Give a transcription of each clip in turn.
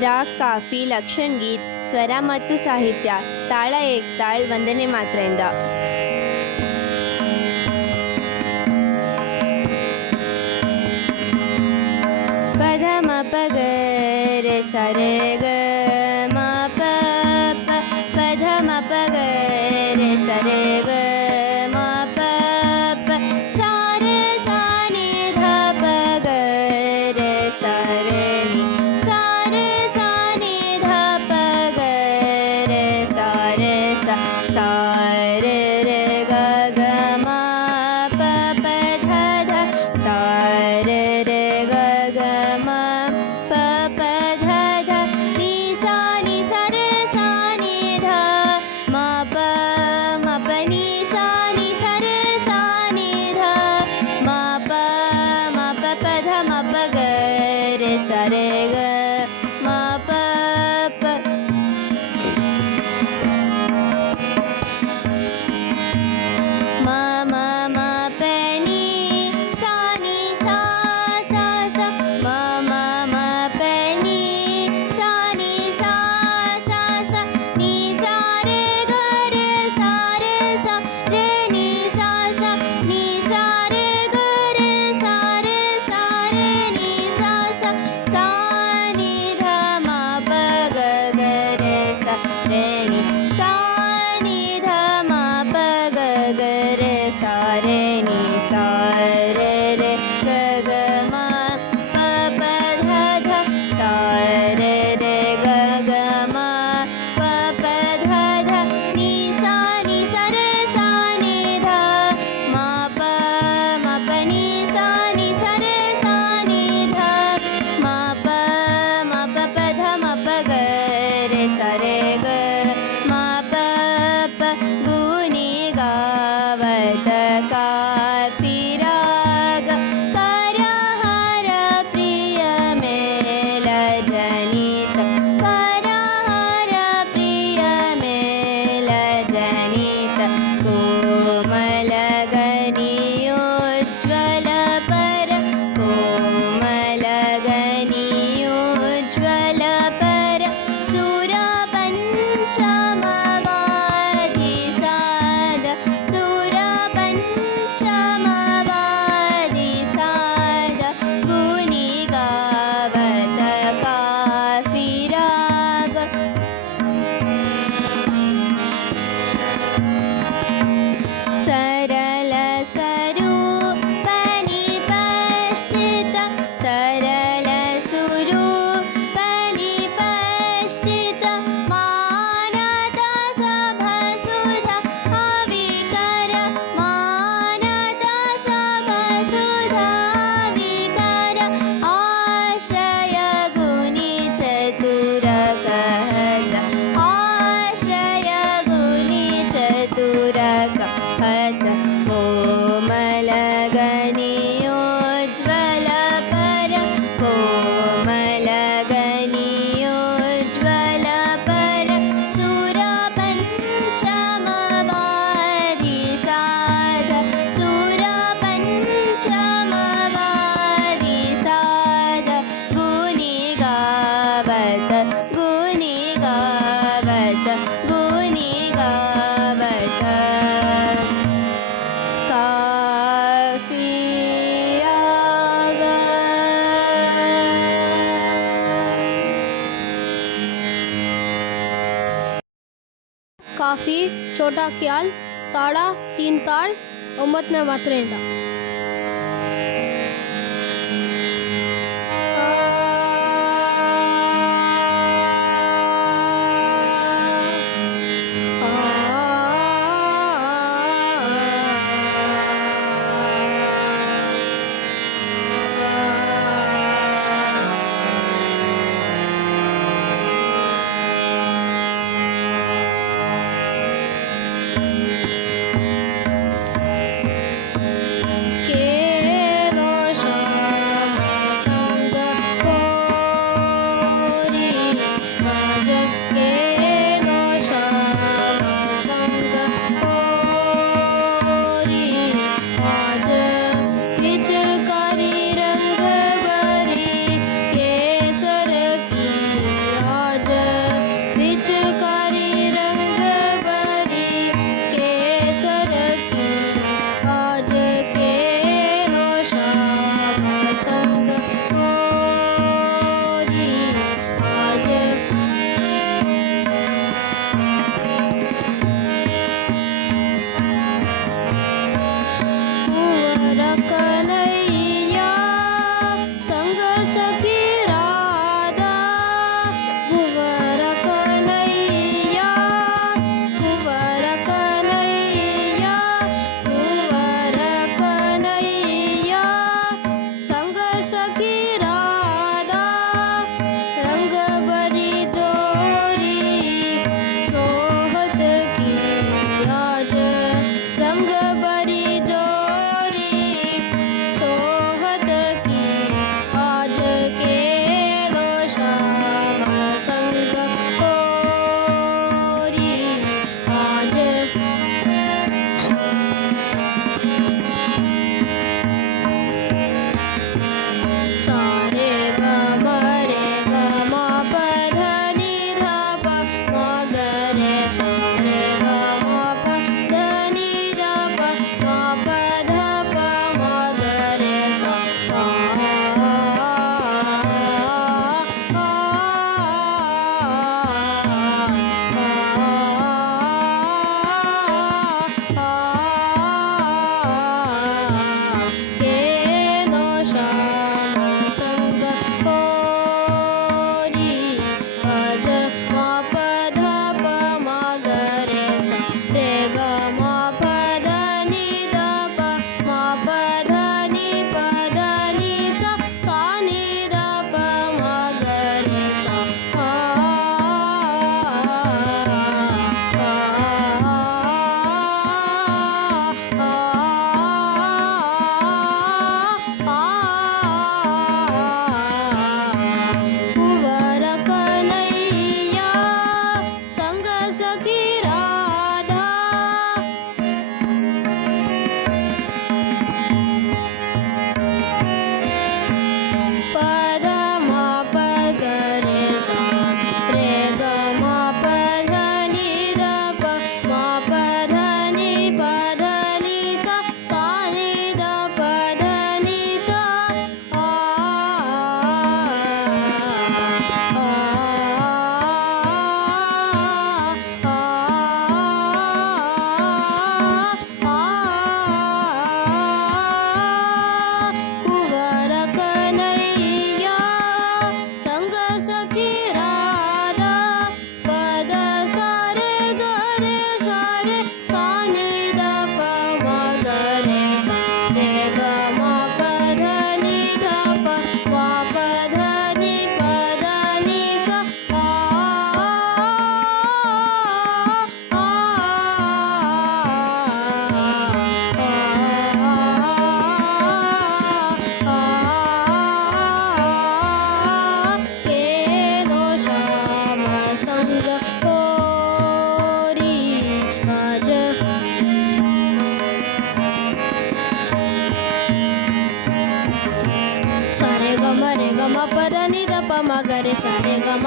Raag, coffee ಲಕ್ಷಣ್ ಗೀತ್, ಸ್ವರ ಮತ್ತು ಸಾಹಿತ್ಯ, ತಾಳ ಏಕ್, ತಾಳ್ ಮಾತ್ರೆಯಿಂದ. ಮಾತ್ರ ಮ ಪಗ ರೆ ಸರೆಗ छोटा ख्याल ताड़ा तीन तार उम्मत में बत रहता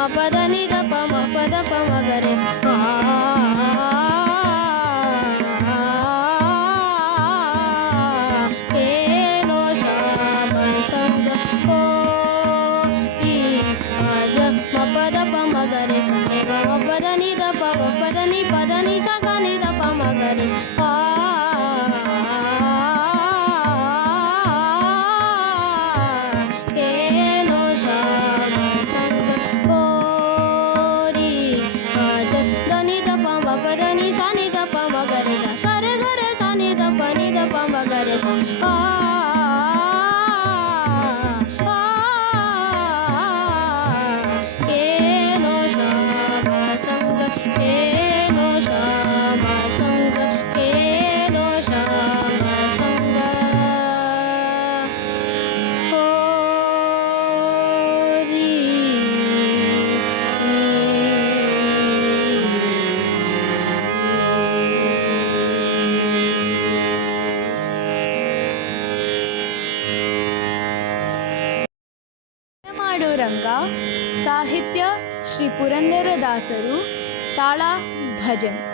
pa da ni da pa ma pa da pa ma ga re Shri ಪುರಂದರದಾಸರು ತಾಳ ಭಜನ್.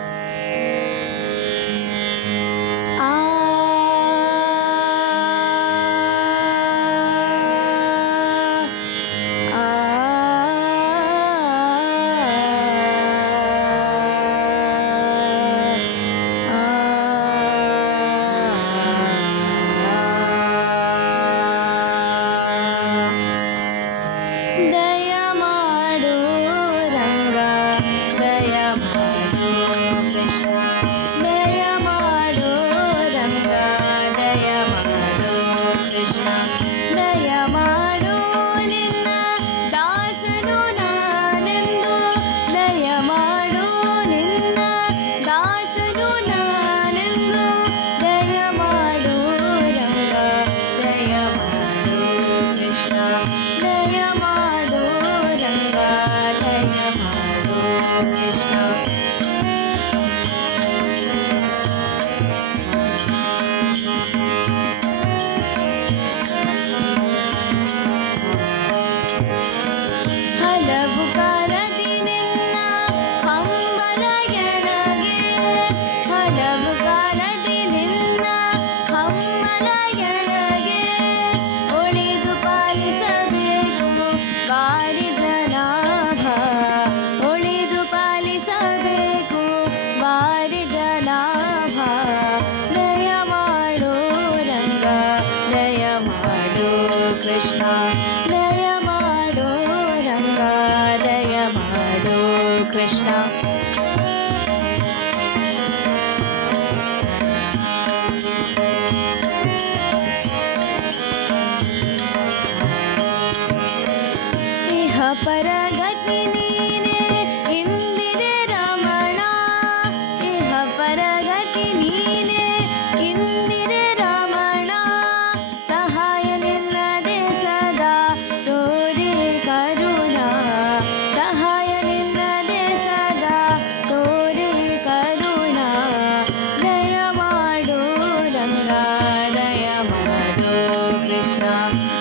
corona. time